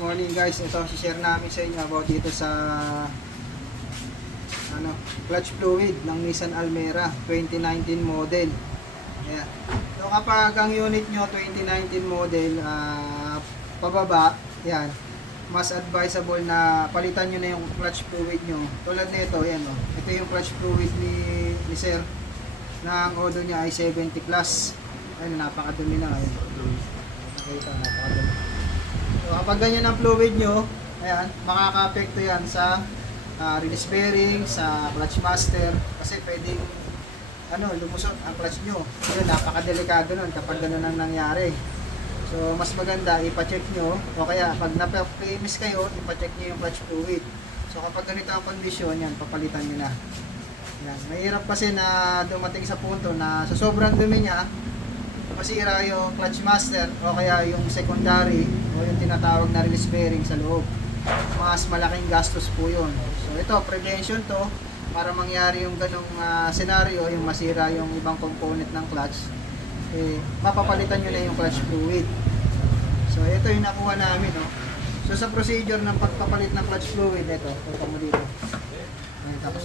Morning guys, ito share namin sa inyo about dito sa clutch fluid ng Nissan Almera 2019 model. Ayan. So kapag ang unit nyo 2019 model pababa, yan, mas advisable na palitan nyo na yung clutch fluid nyo. Tulad nito, yan o. Ito yung clutch fluid ni Sir na ang odo niya ay 70 plus. Ayun, napakadumi na. Ayun. Nakita, napakadumi. So, kapag ganyan ang fluid nyo, ayan, makaka-apekto yan sa release bearing, sa clutch master, kasi pwedeng lumusot ang clutch nyo. Ayun, napakadelikado nun kapag ganun ang nangyari. So, mas maganda ipa-check nyo, o kaya pag na-PMS kayo, ipa-check nyo yung clutch fluid. So, kapag ganito ang kondisyon, yan, papalitan nyo na. Yan. Mahirap kasi na dumating sa punto na sa sobrang dumi niya, masira yung clutch master o kaya yung secondary o yung tinatawag na release bearing sa loob. Mas malaking gastos po yun. So ito, prevention to para mangyari yung ganong senaryo, yung masira yung ibang component ng clutch, mapapalitan nyo na yung clutch fluid. So ito yung nakuha namin, no? So sa procedure ng pagpapalit ng clutch fluid, ito, tutok mo dito. Ayan, tapos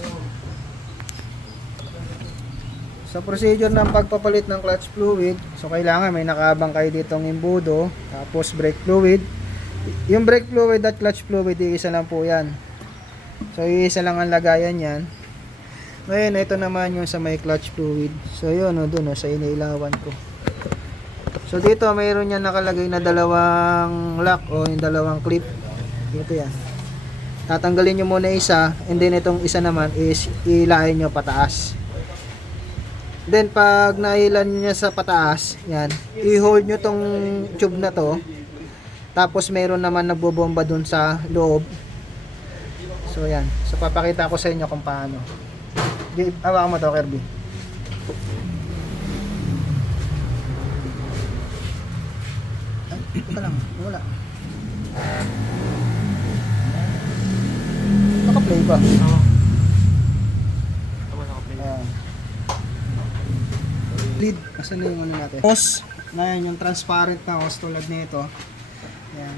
sa procedure ng pagpapalit ng clutch fluid, so kailangan may nakaabang kayo ditong imbudo, tapos brake fluid. Yung brake fluid at clutch fluid, isa lang po yan. So isa lang ang lagayan yan. Ngayon, ito naman yung sa may clutch fluid. So yun, dun sa iniilawan ko. So dito mayroon yan nakalagay na dalawang lock o yung dalawang clip. Dito yan. Tatanggalin nyo muna isa, and then itong isa naman is ilahin nyo pataas. Then pag nailan niya sa pataas, yan, i-hold nyo tong tube na to. Tapos mayroon naman nagbobomba dun sa loob. So yan. So papakita ko sa inyo kung paano. Hawakan mo to, Kirby. Ay, ito lang. Wala. Naka-play ba? Oo. Lead, asan na yung natin? Hose, na yan, yung transparent na hose tulad nito. Yan.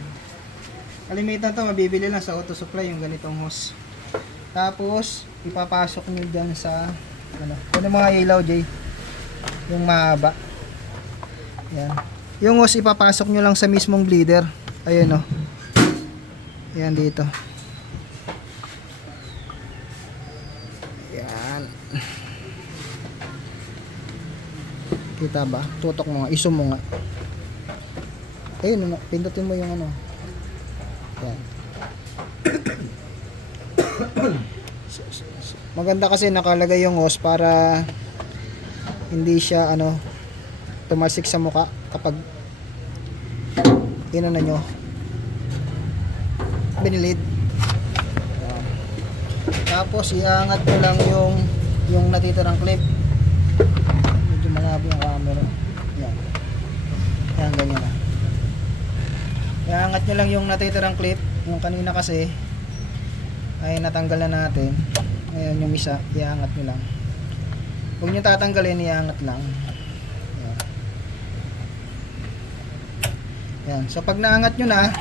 Kalimitan to, mabibili lang sa auto supply yung ganitong hose. Tapos, ipapasok nyo dyan sa, yung mga ilaw, Jay. Yung mahaba. Yan. Yung hose, ipapasok nyo lang sa mismong bleeder. Ayun, Yan dito. Yan. Kita ba? Tutok mo nga, iso mo nga. Ayun, pindutin mo yung Yan. Maganda kasi nakalagay yung hose para hindi siya tumalsik sa muka kapag nyo binilid. Yan. Tapos iangat mo lang yung natitirang clip. Malabo yung camera. Yan. Yan, ganyan na. Iangat nyo lang yung natitirang clip. Yung kanina kasi ay natanggal na natin. Ngayon yung isa, iangat nyo lang. Huwag nyo tatanggalin, iangat lang. Yan. Yan. So pag naangat nyo na,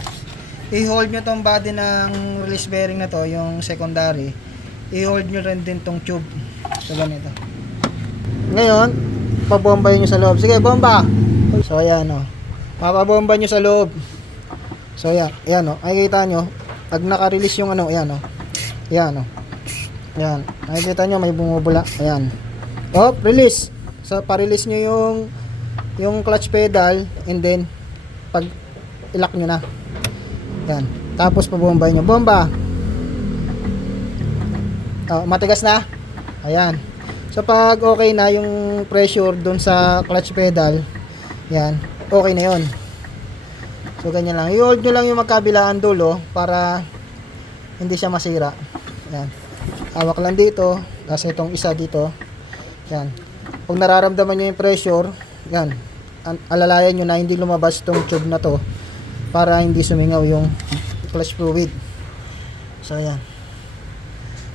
i-hold nyo tong body ng release bearing na to, yung secondary. I-hold nyo rin din tong tube. So ganito. Ngayon, pabombahin nyo sa loob. Sige, bomba! So ayan mapabomba nyo sa loob. So ayan, makikita nyo pag naka-release yung ayan ayan makikita nyo may bumubula. Ayan, release. So pa-release nyo yung clutch pedal, and then pag ilak nyo na, ayan, tapos pabombahin nyo. Bomba! Matigas na. Ayan. So pag okay na yung pressure dun sa clutch pedal, yan, okay na yun. So ganyan lang. I-hold nyo lang yung magkabilaan dulo para hindi siya masira. Yan. Hawak lang dito, tapos itong isa dito. Yan. Pag nararamdaman nyo yung pressure, yan, alalayan nyo na hindi lumabas tong tube na to para hindi sumingaw yung clutch fluid. So yan.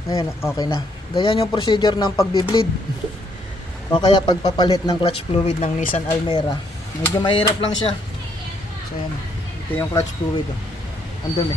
Ngayon, okay na. Ganyan yung procedure ng pagbi-bleed o kaya pagpapalit ng clutch fluid ng Nissan Almera. Medyo mahirap lang siya. So yan, ito yung clutch fluid. Ang dumi.